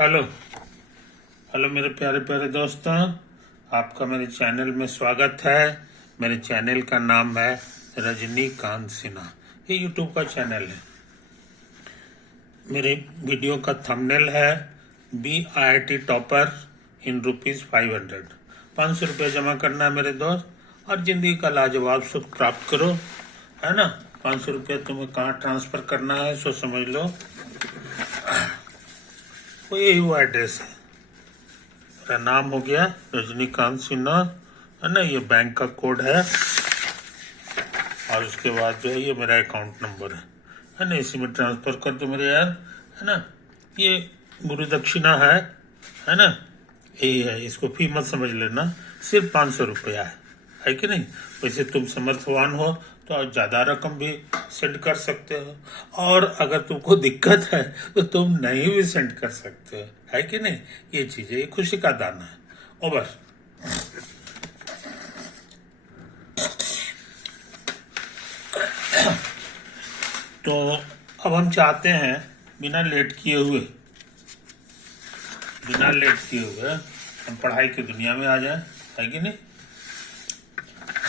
Hello hello मेरे प्यारे प्यारे दोस्तों, आपका मेरे चैनल में स्वागत है। मेरे चैनल का नाम है रजनीकांत सिन्हा। ये यूट्यूब का चैनल है। मेरे वीडियो का थंबनेल है BIT टॉपर इन ₹500। 500 जमा करना है मेरे दोस्त और जिंदगी का लाजवाब सुख प्राप्त करो, है ना। 500 तुम्हें कहाँ ट्रांसफर करना है सो समझ लो। वो यही वो एड्रेस है। मेरा नाम हो गया रजनीकांत सिन्हा, है ना। ये बैंक का कोड है और उसके बाद जो है ये मेरा अकाउंट नंबर है ना। इसी में ट्रांसफर कर दो मेरे यार, है ना। ये गुरु दक्षिणा है ना। यही है, इसको फी मत समझ लेना। सिर्फ 500 रुपया है कि नहीं। वैसे तुम समर्थवान हो तो आप ज़्यादा रकम भी सेंड कर सकते हो, और अगर तुमको दिक्कत है तो तुम नहीं भी सेंड कर सकते हो, है कि नहीं। ये चीज़ है, ये खुशी का दाना है। ओवर। तो अब हम चाहते हैं बिना लेट किए हुए हम पढ़ाई की दुनिया में आ जाए, है कि नहीं।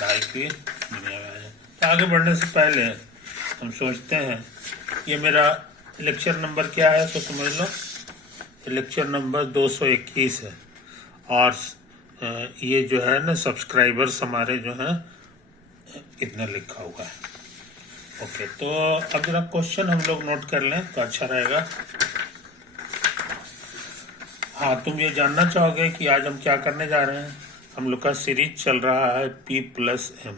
पढ़ाई की दुनिया में आ जाए तो आगे बढ़ने से पहले हम सोचते हैं, ये मेरा लेक्चर नंबर क्या है तो समझ लो। लेक्चर नंबर 221 है। और ये जो है ना सब्सक्राइबर्स हमारे जो हैं इतना लिखा हुआ है। ओके, तो अब जरा क्वेश्चन हम लोग नोट कर लें तो अच्छा रहेगा। हाँ, तुम ये जानना चाहोगे कि आज हम क्या करने जा रहे हैं। हम लोग का सीरीज चल रहा है P+M,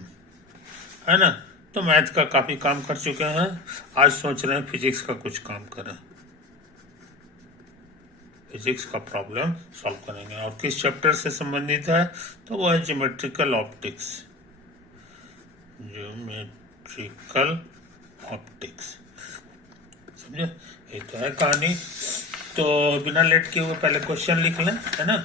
है ना। तो मैथ का काफी काम कर चुके हैं, आज सोच रहे हैं फिजिक्स का कुछ काम करें। फिजिक्स का प्रॉब्लम सॉल्व करेंगे। और किस चैप्टर से संबंधित है तो वो है ज्योमेट्रिकल ऑप्टिक्स। ज्योमेट्रिकल ऑप्टिक्स, समझे। ये तो है कहानी। तो बिना लेट किए हुए पहले क्वेश्चन लिख लें, है ना।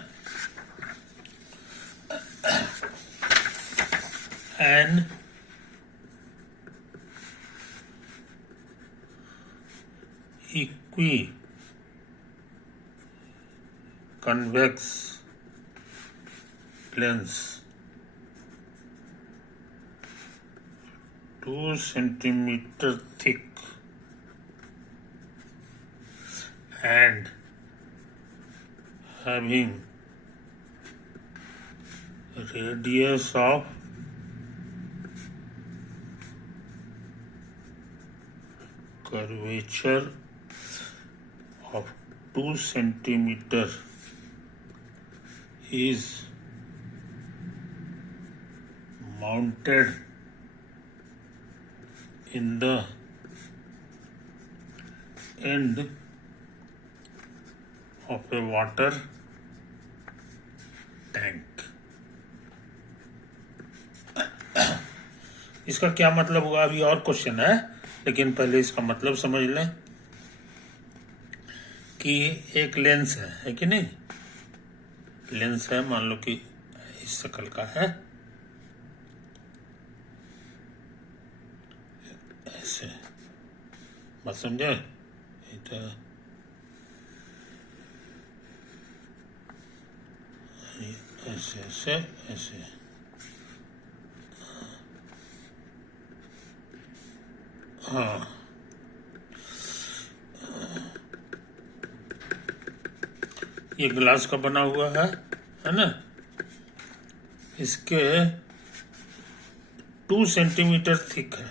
एन इक्वी convex lens 2 centimeter thick and having radius of curvature of 2 centimeter is mounted in the end of a water tank। इसका क्या मतलब हुआ, अभी और क्वेश्चन है, लेकिन पहले इसका मतलब समझ लें कि एक लेंस है कि नहीं। लेंस है, मान लो कि इस शक्ल का है, ऐसे, बात समझे। तो ऐसे ऐसे ऐसे, हाँ। ये ग्लास का बना हुआ है ना। इसके 2 सेंटीमीटर थिक है,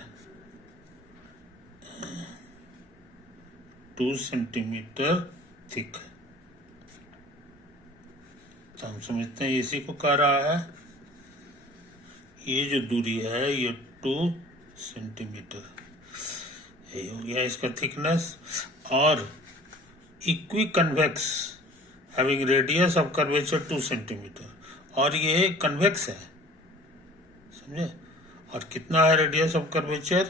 2 सेंटीमीटर थिक है। तो हम समझते हैं इसी को कह रहा है। ये जो दूरी है ये 2 सेंटीमीटर, ये हो गया इसका थिकनेस। और equi convex having radius of curvature 2 centimetre, और ये कन्वेक्स है, समझे। और कितना है रेडियस ऑफ कर्वेचर,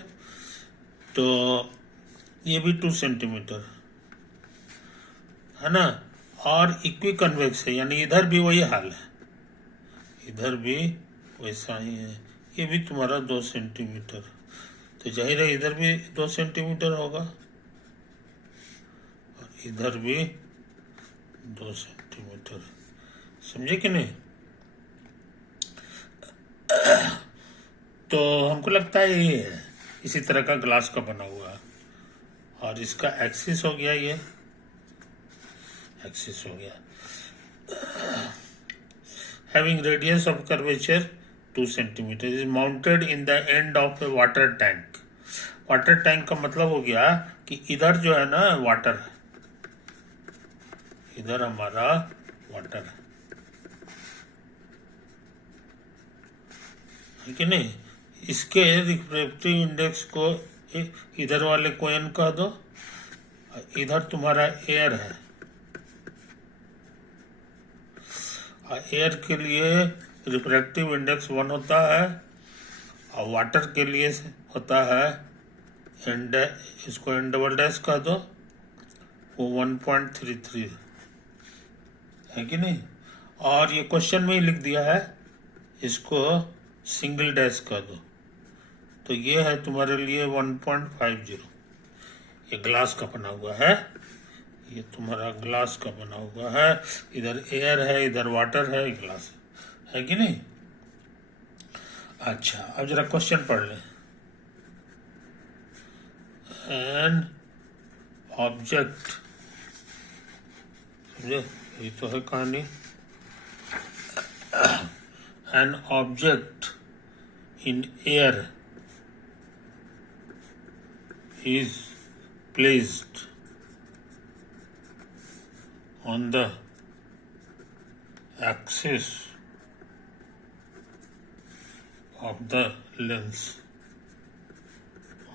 तो ये भी 2 सेंटीमीटर, है ना। और इक्वी कन्वेक्स है, यानी इधर भी वही हाल है, इधर भी वैसा ही है। ये भी तुम्हारा 2 सेंटीमीटर, तो जाहिर है इधर भी 2 सेंटीमीटर होगा, और इधर भी 2 सेंटीमीटर, समझे कि नहीं? तो हमको लगता है ये है, इसी तरह का ग्लास का बना हुआ है, और इसका एक्सिस हो गया, ये एक्सिस हो गया। Having radius of curvature 2 centimetre is mounted in the end of a water tank. Water tank का मतलब हो गया कि इधर जो है ना वाटर, इधर हमारा वाटर है कि नहीं? इसके रिफ्रैक्टिव इंडेक्स को इधर वाले को n कह दो, इधर तुम्हारा एयर है, एयर के लिए रिफ्रैक्टिव इंडेक्स 1 होता है, और वाटर के लिए होता है इसको n डबल डैश कह दो, वो 1.33 है कि नहीं? और ये क्वेश्चन में ही लिख दिया है, इसको सिंगल डैश कह दो, तो ये है तुम्हारे लिए 1.50। ये ग्लास का बना हुआ है, ये तुम्हारा ग्लास का बना हुआ है, इधर एयर है, इधर वाटर है, ग्लास है कि नहीं? अच्छा, अब जरा क्वेश्चन पढ़ लें। एन ऑब्जेक्ट, समझे? ये तो है कहानी। An object in air is placed on the axis of the lens,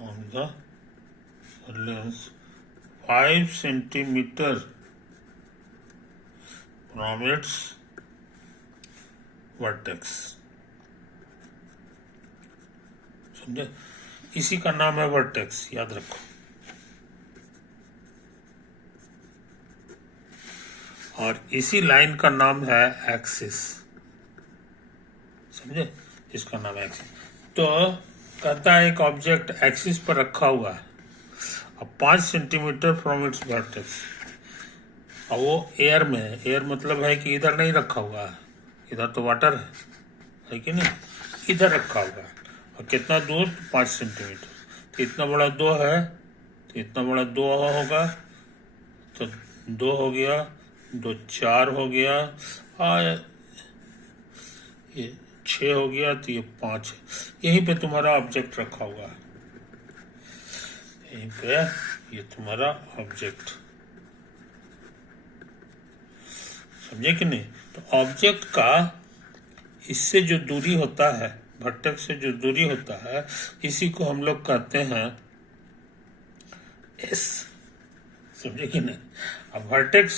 on the lens 5 centimeter from its vertex, समझे? इसी का नाम है वर्टेक्स, याद रखो। और इसी लाइन का नाम है एक्सिस, समझे? इसका नाम है एक्सिस। तो कहता है एक ऑब्जेक्ट एक्सिस पर रखा हुआ है, अब 5 सेंटीमीटर फ्रॉम इट्स वर्टेक्स, और वो एयर में है। एयर मतलब है कि इधर नहीं रखा हुआ है, इधर तो वाटर है कि नहीं? इधर रखा हुआ है, और कितना दूर? 5 सेंटीमीटर। तो इतना बड़ा 2 है, तो इतना बड़ा 2 होगा, तो 2 हो गया, 2 4 हो गया, और ये 6 हो गया, तो ये 5 है। यहीं पे तुम्हारा ऑब्जेक्ट रखा हुआ है, यहीं पे ये तुम्हारा ऑब्जेक्ट, समझे कि नहीं? तो ऑब्जेक्ट का इससे जो दूरी होता है, वर्टेक्स से जो दूरी होता है, इसी को हम लोग कहते हैं एस, समझे कि नहीं? अब वर्टेक्स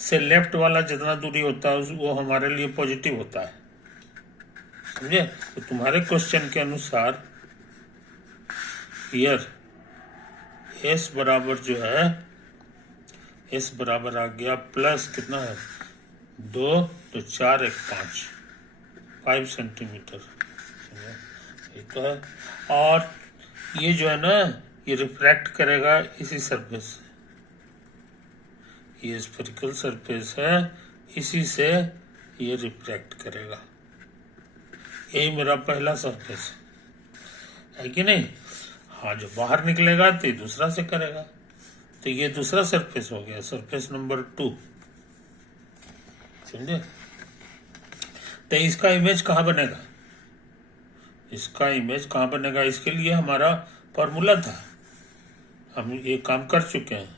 से लेफ्ट वाला जितना दूरी होता है वो हमारे लिए पॉजिटिव होता है, समझे? तो तुम्हारे क्वेश्चन के अनुसार हियर एस बराबर जो है, एस बराबर आ गया प्लस कितना है? 2, तो 4 1 5 सेंटीमीटर, ये तो है। और ये जो है ना, ये रिफ्रैक्ट करेगा इसी सरफेस से, ये स्फेरिकल सरफेस है, इसी से ये रिफ्रैक्ट करेगा। यही मेरा पहला सरफेस है कि नहीं? हाँ, जो बाहर निकलेगा तो ये दूसरा से करेगा, तो ये दूसरा सरफेस हो गया, सरफेस नंबर 2, समझे? तो इसका इमेज कहाँ बनेगा? इसका इमेज कहाँ बनेगा? इसके लिए हमारा फॉर्मूला था, हम ये काम कर चुके हैं,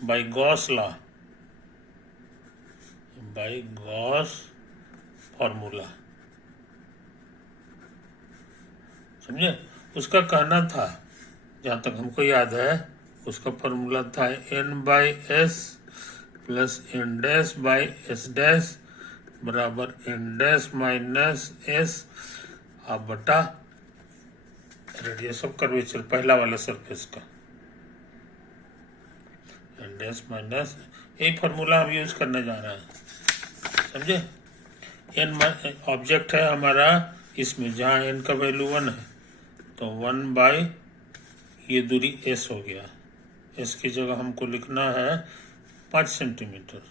by Gauss law, by Gauss formula, समझे? उसका कहना था, जहाँ तक हमको याद है, उसका फॉर्मूला था n/s plus n dash by s dash बराबर n डैश माइनस s अब बटा रेडियस ऑफ कर्वेचर, पहला वाला सरफेस का, n डैश माइनस, यही फार्मूला हम यूज करने जा रहे हैं, समझे? n ऑब्जेक्ट है हमारा, इसमें जहाँ n का वैल्यू 1 है, तो 1/, ये दूरी s हो गया, s की जगह हमको लिखना है 5 सेंटीमीटर।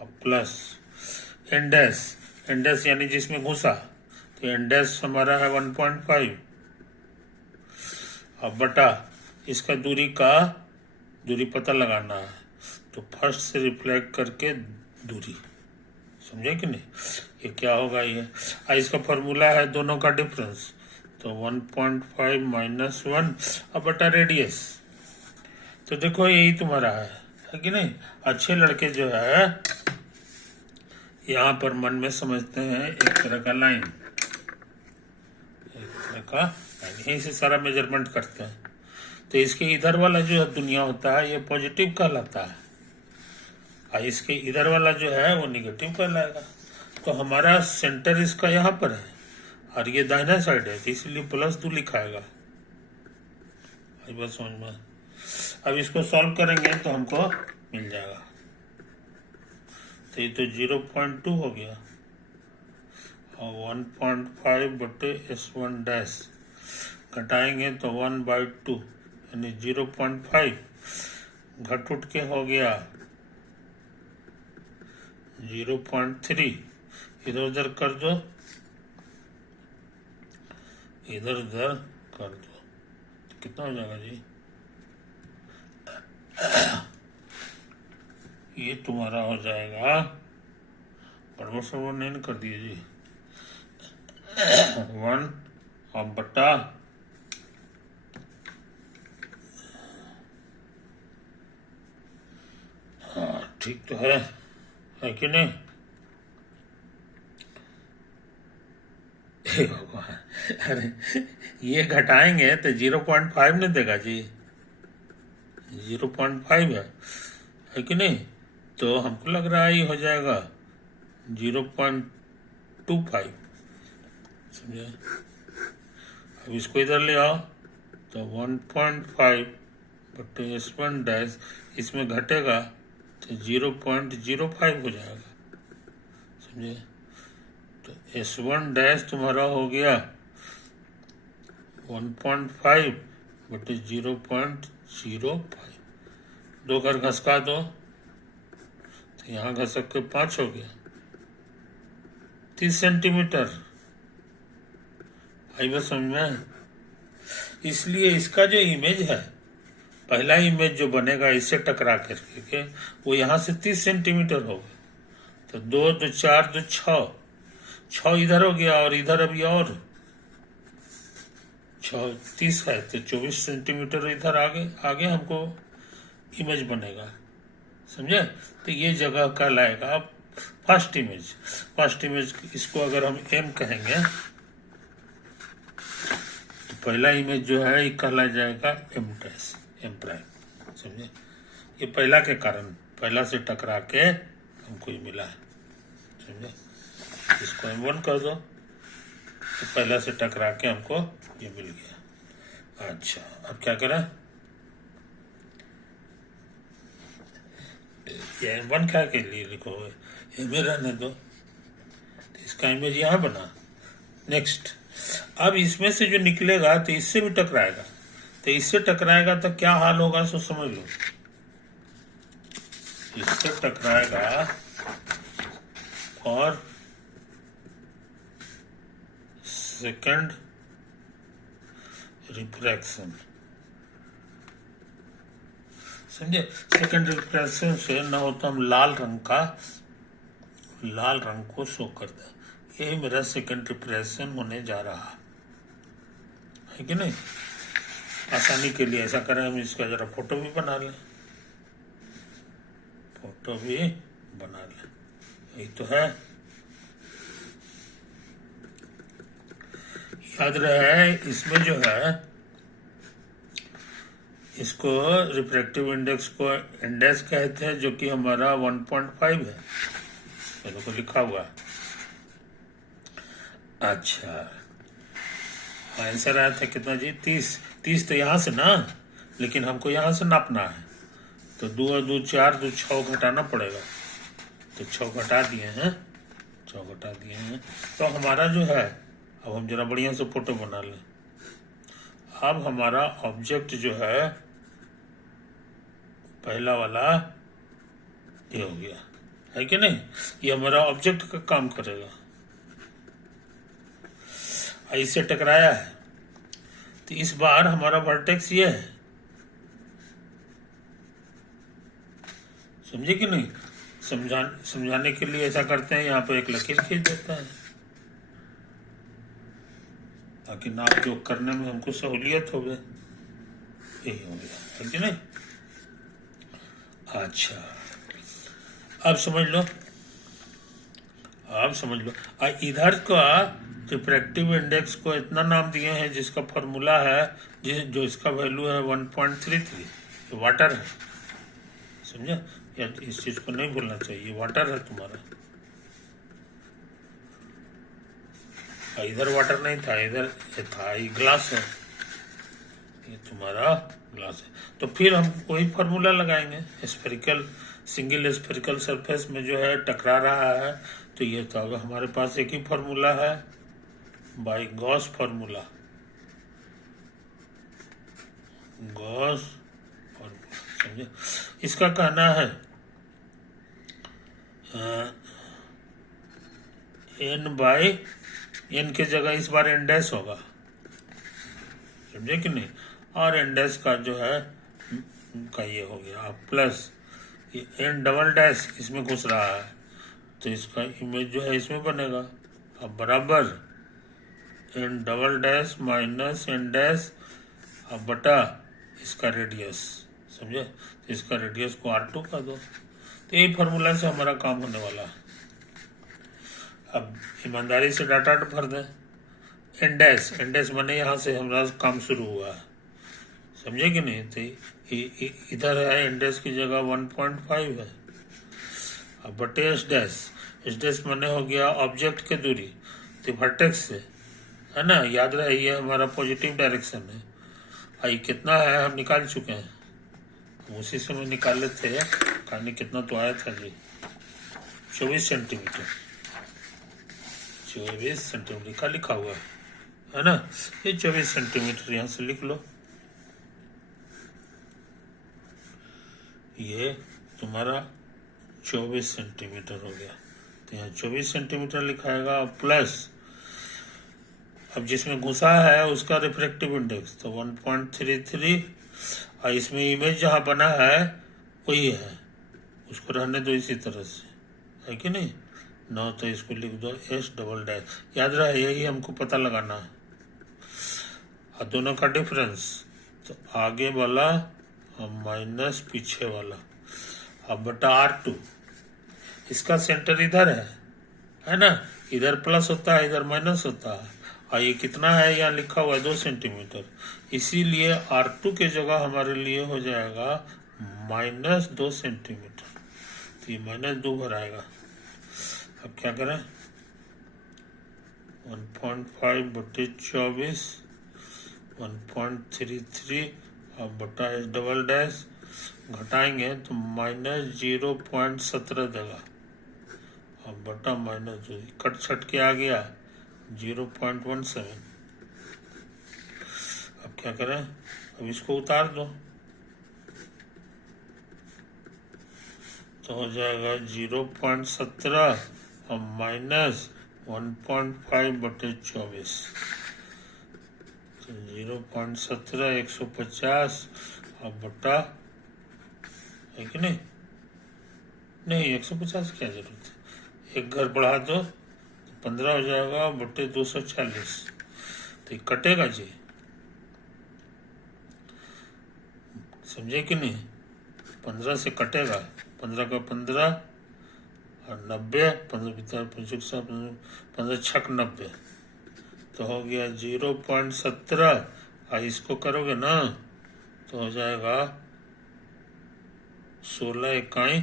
अब प्लस एंडेस, एंडेस यानी जिसमें घुसा, तो एंडेस हमारा है 1.5। अब बटा इसका दूरी पता लगाना है, तो फर्स्ट से रिफ्लेक्ट करके दूरी, समझे कि नहीं। ये क्या होगा, ये इसका फॉर्मूला है दोनों का डिफरेंस, तो 1.5 माइनस 1 अब बटा रेडियस। तो देखो यही तुम्हारा है कि नहीं। अच्छे लड़के जो है यहाँ पर मन में समझते हैं एक तरह का लाइन, यहीं से सारा मेजरमेंट करते हैं। तो इसके इधर वाला जो दुनिया होता है ये पॉजिटिव कहलाता है, और इसके इधर वाला जो है वो निगेटिव कहलाएगा। तो हमारा सेंटर इसका यहाँ पर है और ये दाहिना साइड है, तो इसलिए +2 लिखाएगा। बस समझ में। अब इसको सॉल्व करेंगे तो हमको मिल जाएगा। तो ये तो 0.2 हो गया, और 1.5 बटे S1 डैश घटाएंगे तो 1/2 यानी 0.5 घट उठ के हो गया 0.3। इधर उधर कर दो, इधर उधर कर दो, तो कितना हो जाएगा जी, ये तुम्हारा हो जाएगा, बड़बड़ सड़बड़ नहीं कर दिए जी, 1 अब बटा हाँ ठीक तो है कि नहीं। भगवान, अरे ये घटाएंगे तो 0.5 नहीं देगा जी, 0.5 है कि नहीं। तो हमको लग रहा है ये हो जाएगा 0.25, समझे। अब इसको इधर ले आओ तो 1.5 बटे S1 डैश, इसमें घटेगा तो 0.05 हो जाएगा, समझे। तो S1 डैश तुम्हारा हो गया 1.5 बटे 0.05, 2 घर घसका दो तो यहाँ घसक के 5 हो गया, 30 सेंटीमीटर। आई बस समझ में। इसलिए इसका जो इमेज है, पहला इमेज जो बनेगा इससे टकरा करके वो यहाँ से 30 सेंटीमीटर होगा। तो 2 2 4 2 6 इधर हो गया, और इधर अभी और 6 30 है, तो 24 सेंटीमीटर इधर आगे हमको इमेज बनेगा, समझे। तो ये जगह कहलाएगा फर्स्ट इमेज। इसको अगर हम M कहेंगे तो पहला इमेज जो है ये कहला जाएगा M प्राइम, समझे। ये पहला के कारण, पहला से टकरा के हमको ये मिला है, समझे। इसको M1 कर दो तो पहला से टकरा के हमको ये मिल गया। अच्छा, अब क्या करें, ये M1 क्या के लिए लिखो, M रहने दो, तो इसका इमेज यहाँ बना। नेक्स्ट, अब इसमें से जो निकलेगा तो इससे भी टकराएगा, तो इससे टकराएगा तो क्या हाल होगा सो समझ लो। इससे टकराएगा और सेकंड रिफ्रैक्शन, समझे। सेकंड रिफ्रैक्शन से ना हो तो हम लाल रंग को शो कर दें। यही मेरा सेकंड रिफ्रैक्शन होने जा रहा है कि नहीं। आसानी के लिए ऐसा करें, हम इसका जरा फोटो भी बना लें, यही तो है। याद रहे इसमें जो है, इसको रिफ्रैक्टिव इंडेक्स को इंडेक्स कहते हैं, जो कि हमारा 1.5 है, देखो लिखा हुआ। अच्छा, आंसर आया था कितना जी, 30 तो यहाँ से ना, लेकिन हमको यहाँ से नापना है, तो 2 और 2 4 2 6 घटाना पड़ेगा, तो 6 घटा दिए हैं। तो हमारा जो है, अब हम जरा बढ़िया से फोटो बना लें। अब हमारा ऑब्जेक्ट जो है पहला वाला ये हो गया, है कि नहीं? ये हमारा ऑब्जेक्ट का काम करेगा। इससे टकराया है तो इस बार हमारा वर्टेक्स ये है, समझे कि नहीं? समझाने के लिए ऐसा करते हैं, यहाँ पे एक लकीर खींच देता है ताकि नाप जोक करने में हमको सहूलियत हो गए। यही हो गया, है कि नहीं? अच्छा, अब समझ लो, इधर का रिफ्रैक्टिव इंडेक्स को इतना नाम दिए हैं जिसका फॉर्मूला है, जो इसका वैल्यू है 1.33, वाटर है, समझे? या इस चीज को नहीं भूलना चाहिए, वाटर है तुम्हारा। इधर वाटर नहीं था, इधर था, ये ग्लास है, ये तुम्हारा ग्लास है। तो फिर हम वही फार्मूला लगाएंगे, स्फेरिकल, सिंगल स्फेरिकल सरफेस में जो है टकरा रहा है, तो ये तो अब हमारे पास एक ही फार्मूला है, by Gauss formula, Gauss formula, समझे? इसका कहना है n बाय n के जगह इस बार n डैश होगा, समझे कि नहीं? और n डैश का जो है का ये हो गया प्लस ये n डबल डैश इसमें घुस रहा है, तो इसका इमेज जो है इसमें बनेगा। अब बराबर n double dash minus n dash अब बटा इसका रेडियस, समझे? तो इसका रेडियस को R2 का दो, तो यही फार्मूला से हमारा काम होने वाला है। अब ईमानदारी से डाटा भर दें, n डैश माने यहाँ से हमारा काम शुरू हुआ है, समझे कि नहीं? तो इधर है n डैश की जगह 1.5 है, अब बटे एस डैश माने हो गया ऑब्जेक्ट के दूरी, तो वर्टेक्स से, है ना? याद रहे ये हमारा पॉजिटिव डायरेक्शन है। आई कितना है हम निकाल चुके हैं, उसी समय निकाले थे, कहानी कितना तो आया था जी, 24 सेंटीमीटर, 24 सेंटीमीटर का लिखा हुआ है ना? ये 24 सेंटीमीटर यहाँ से लिख लो, ये तुम्हारा 24 सेंटीमीटर हो गया, तो यहाँ 24 सेंटीमीटर लिखाएगा, प्लस अब जिसमें घुसा है उसका रिफ्रैक्टिव इंडेक्स तो 1.33, और इसमें इमेज जहाँ बना है वही है, उसको रहने दो इसी तरह से, है कि नहीं? न तो इसको लिख दो एस डबल डैश, याद रहे यही हमको पता लगाना है। और दोनों का डिफरेंस, तो आगे वाला माइनस पीछे वाला, अब बटा R2, इसका सेंटर इधर है ना? इधर प्लस होता है, इधर माइनस होता है, और ये कितना है यहाँ लिखा हुआ है 2 सेंटीमीटर, इसीलिए R2 के जगह हमारे लिए हो जाएगा -2 सेंटीमीटर, तो ये -2 भराएगा। अब क्या करें, 1.5 बटे 24, 1.33 अब बटा एस डबल डैश, घटाएंगे तो -0.17 देगा, अब बटा -2, कट छट के आ गया 0.17। अब क्या करें, अब इसको उतार दो तो हो जाएगा 0.17 और -1.5 बटे 24, तो 0.17 150 अब बटा, है कि नहीं? 150 क्या जरूरत है, एक घर बढ़ा दो तो 15 हो जाएगा बटे 240, तो कटेगा जी, समझे कि नहीं? 15 से कटेगा, 15 का 15 और 90, 15 15 छक 90, तो हो गया 0.17, और इसको करोगे ना तो हो जाएगा 16 इकाई,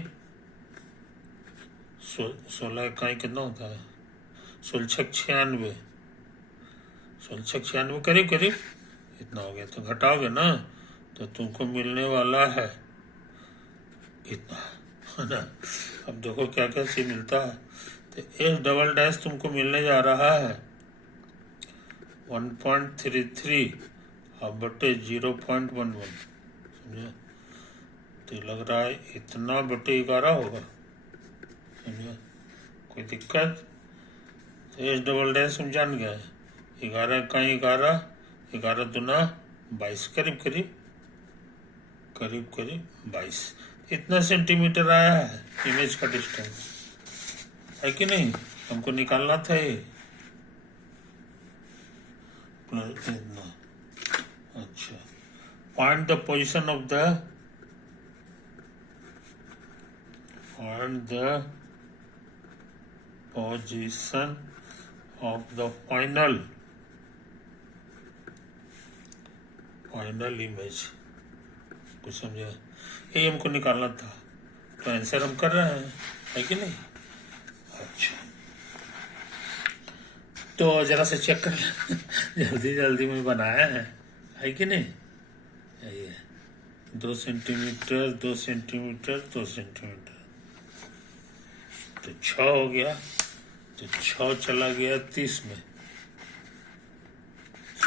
16 इकाई कितना होता है, 16 छक 96, 16 छक 96 करीब करीब इतना हो गया, तो घटाओगे ना तो तुमको मिलने वाला है इतना, है ना? अब देखो क्या क्या चीज मिलता है, तो एस डबल डैश तुमको मिलने जा रहा है 1.33 अब बटे 0.11, समझे? तो लग रहा है इतना बटे 11 होगा। समझे, कोई दिक्कत? तो एस डबल डैश हम जान गए, 11 का 11, 11 दूना 22, करीब करीब 22, इतना सेंटीमीटर आया है इमेज का डिस्टेंस, है कि नहीं? हमको निकालना था ये इतना। अच्छा, find the position of the final image, कुछ समझे? ये हमको निकालना था, तो आंसर हम कर रहे हैं, है कि नहीं? अच्छा, तो जरा से चेक कर जल्दी जल्दी में बनाया है कि नहीं? ये 2 सेंटीमीटर 2 सेंटीमीटर 2 सेंटीमीटर, तो 6 हो गया, तो 6 चला गया 30 में,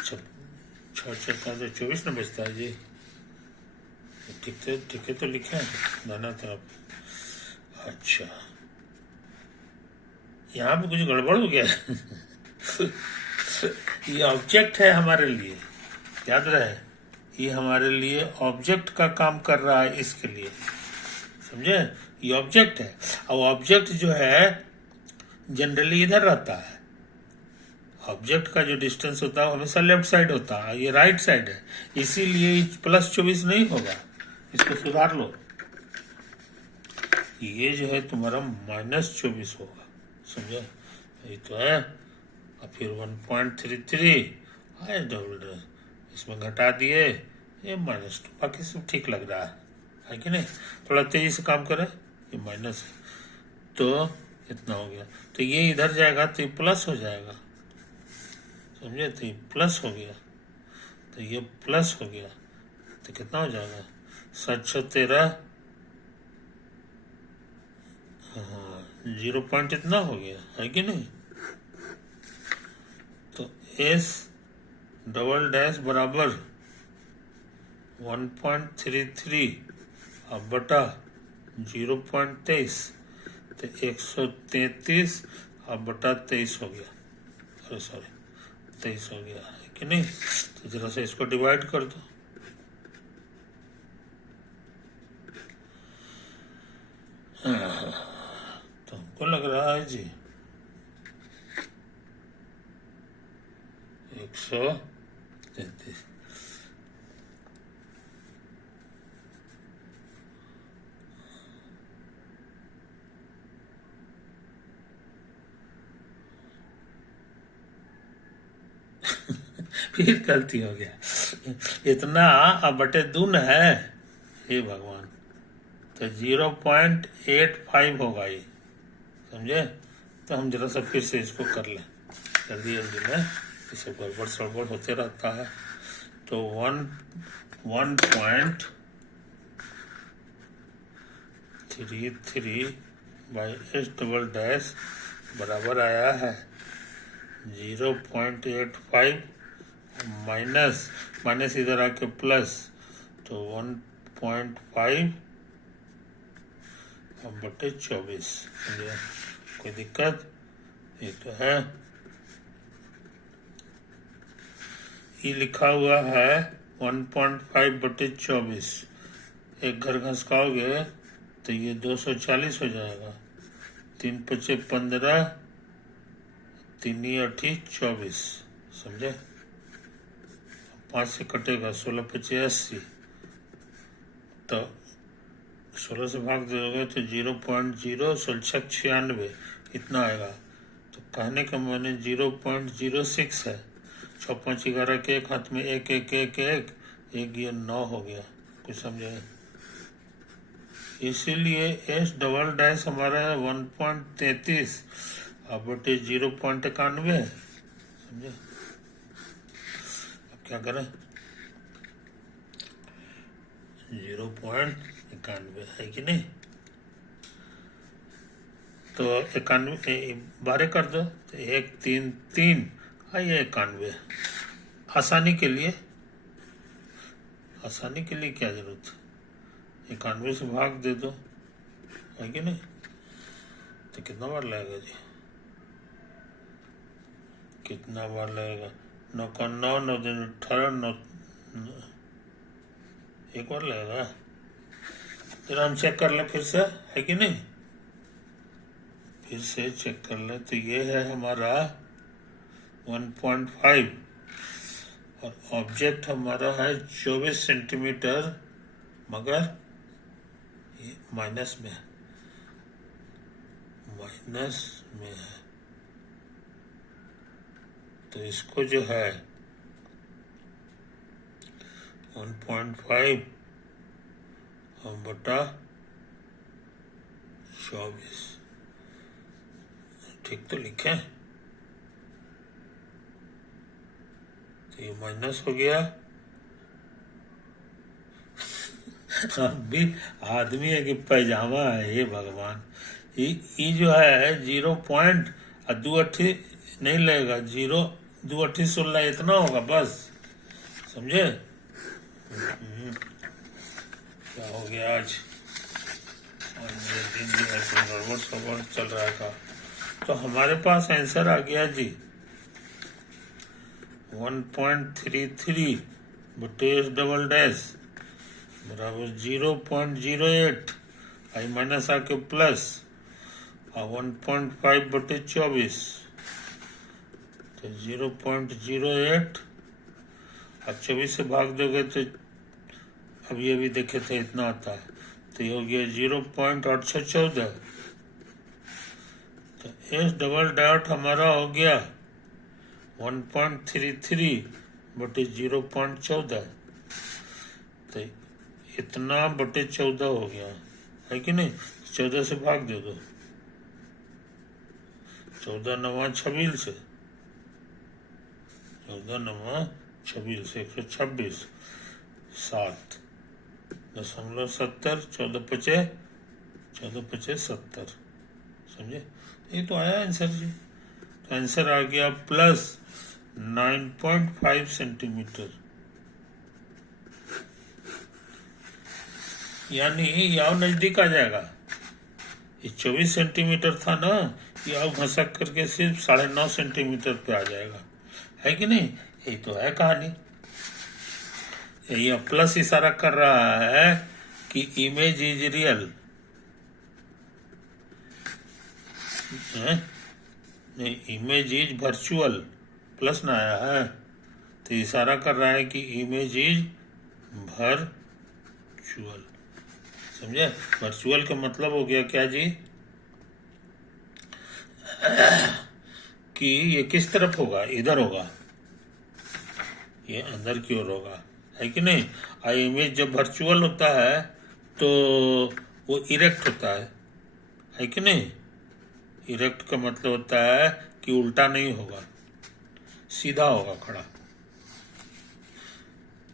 6 चक्का तो 24 में बचता है जी। ठीक है तो लिखे हैं दाना तरफ। अच्छा, यहाँ पे कुछ गड़बड़ हो गया ये ऑब्जेक्ट है हमारे लिए, याद रहे, ये हमारे लिए ऑब्जेक्ट का काम कर रहा है, इसके लिए, समझे? ये ऑब्जेक्ट है, और ऑब्जेक्ट जो है जनरली इधर रहता है। ऑब्जेक्ट का जो डिस्टेंस होता है हमेशा लेफ्ट साइड होता है, ये राइट साइड है, इसीलिए +24 नहीं होगा, इसको सुधार लो। ये जो है तुम्हारा -24 होगा, समझे? ये तो है। और फिर 1.33 है डबल डैश, इसमें घटा दिए, ये -2, बाकी सब ठीक लग रहा है कि नहीं? थोड़ा तेजी से काम करें, ये माइनस है तो इतना हो गया, तो ये इधर जाएगा तो ये प्लस हो जाएगा, समझे? तो ये प्लस हो गया, तो ये प्लस हो गया, तो कितना हो जाएगा? 713, हाँ 0 पॉइंट इतना हो गया, है कि नहीं? तो एस डबल डैश बराबर 1.33 अब बटा 0.23, तो 133 अब बटा 23 हो गया, अरे सॉरी 23 हो गया, है कि नहीं? तो जरा से इसको डिवाइड कर दो, तो हमको लग रहा है जी 133। फिर गलती हो गया, इतना अब बटे दून है, हे भगवान, तो 0.85 होगा ये, समझे? तो हम जरा सा फिर से इसको कर लें जल्दी जल्दी में, ये सब गड़बड़ सड़बड़ होते रहता है। तो 1.33 बाई एस डबल डैश बराबर आया है 0.85 माइनस इधर आके प्लस, तो 1.5 अब बटे 24, समझे? कोई दिक्कत? ये तो है, ये लिखा हुआ है 1.5 बटे 24, एक घर घसकाओगे तो ये 240 हो जाएगा, 3 पचे 15, 3 8 24, समझे? 5 से कटेगा, 16 पचे 80, तो 16 से भाग दोगे तो 0.096 इतना आएगा, तो कहने का मैंने 0.06 है, 6 5 11 के एक हाथ में 1 1 1 1 1, ये 9 हो गया, कुछ समझे? इसीलिए एस डबल डैश हमारा है 1.33 अब बटे 0.91, समझे? अब क्या करें? 0.91 है कि नहीं? तो 91 12 कर दो, तो 1 3 3 आइए 91, आसानी के लिए क्या जरूरत है, 91 से भाग दे दो, है कि नहीं? तो कितना बार लगेगा जी, कितना बार लगेगा? 9 का 9, 9 दिन 18, 9 एक बार लगेगा। जरा हम चेक कर ले फिर से, है कि नहीं? फिर से चेक कर ले। तो ये है हमारा 1.5 और ऑब्जेक्ट हमारा है 24 सेंटीमीटर, मगर ये माइनस में है, माइनस में है। तो इसको जो है 1.5 बटा 24, ठीक तो लिखे? तो ये माइनस हो गया। भी आदमी है कि पैजामा है, ये भगवान। ये जो है 0.2 नहीं लगेगा, 0.2 इतना होगा बस, समझे? क्या हो गया आज ये दिन जो है गड़बड़ सड़बड़ चल रहा था। तो हमारे पास आंसर आ गया जी 1.33 बटे डबल डैश बराबर 0.08, आई माइनस आके प्लस, और 1.5 बटे 24, तो 0.08 और 24 से भाग दोगे तो अभी अभी देखे थे इतना आता है, तो ये हो गया 0.814। तो एस डबल डॉट हमारा हो गया 1.33 बटे 0.14, तो इतना बटे 14 हो गया, है कि नहीं? 14 से भाग दे दो, 14 9 26 से, 14 9 26 से 126, 7.70, 14 × 5 = 70, समझे? ये तो आया आंसर जी। तो आंसर आ गया प्लस 9.5 सेंटीमीटर, यानी ये और नजदीक आ जाएगा। ये 24 सेंटीमीटर था ना, ये और घसक करके सिर्फ 9.5 सेंटीमीटर पे आ जाएगा, है कि नहीं? यही तो है कहानी। ये प्लस इशारा कर रहा है कि इमेज इज रियल, नहीं, इमेज इज वर्चुअल, प्लस ना आया है, तो इशारा कर रहा है कि इमेज इज वर्चुअल, समझे? वर्चुअल का मतलब हो गया क्या जी, कि ये किस तरफ होगा? इधर होगा, ये अंदर की ओर होगा, है कि नहीं? और इमेज जब वर्चुअल होता है तो वो इरेक्ट होता है कि नहीं? इरेक्ट का मतलब होता है कि उल्टा नहीं होगा, सीधा होगा, खड़ा।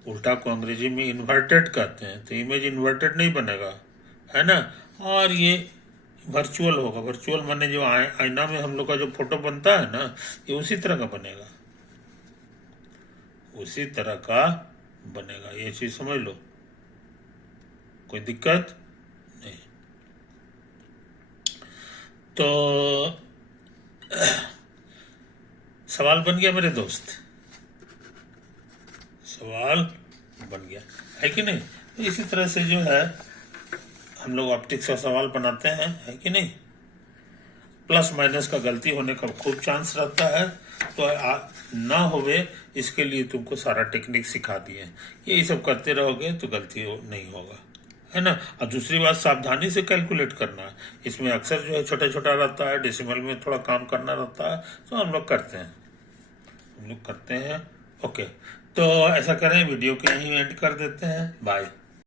उल्टा को अंग्रेजी में इन्वर्टेड कहते हैं, तो इमेज इन्वर्टेड नहीं बनेगा, है ना? और ये वर्चुअल होगा। वर्चुअल माने जो आईना में हम लोग का जो फोटो बनता है ना, ये उसी तरह का बनेगा, उसी तरह का बनेगा। ये चीज समझ लो, कोई दिक्कत नहीं। तो सवाल बन गया मेरे दोस्त, सवाल बन गया, है कि नहीं? तो इसी तरह से जो है हम लोग ऑप्टिक्स का सवाल बनाते हैं, है कि नहीं? प्लस माइनस का गलती होने का खूब चांस रहता है, तो ना होवे इसके लिए तुमको सारा टेक्निक सिखा दिए। यही सब करते रहोगे तो गलती नहीं होगा, है ना? और दूसरी बात, सावधानी से कैलकुलेट करना। इसमें अक्सर जो है छोटा छोटा रहता है, डेसिमल में थोड़ा काम करना रहता है, तो हम लोग करते हैं। ओके, तो ऐसा करें, वीडियो के यहीं एंड कर देते हैं। बाय।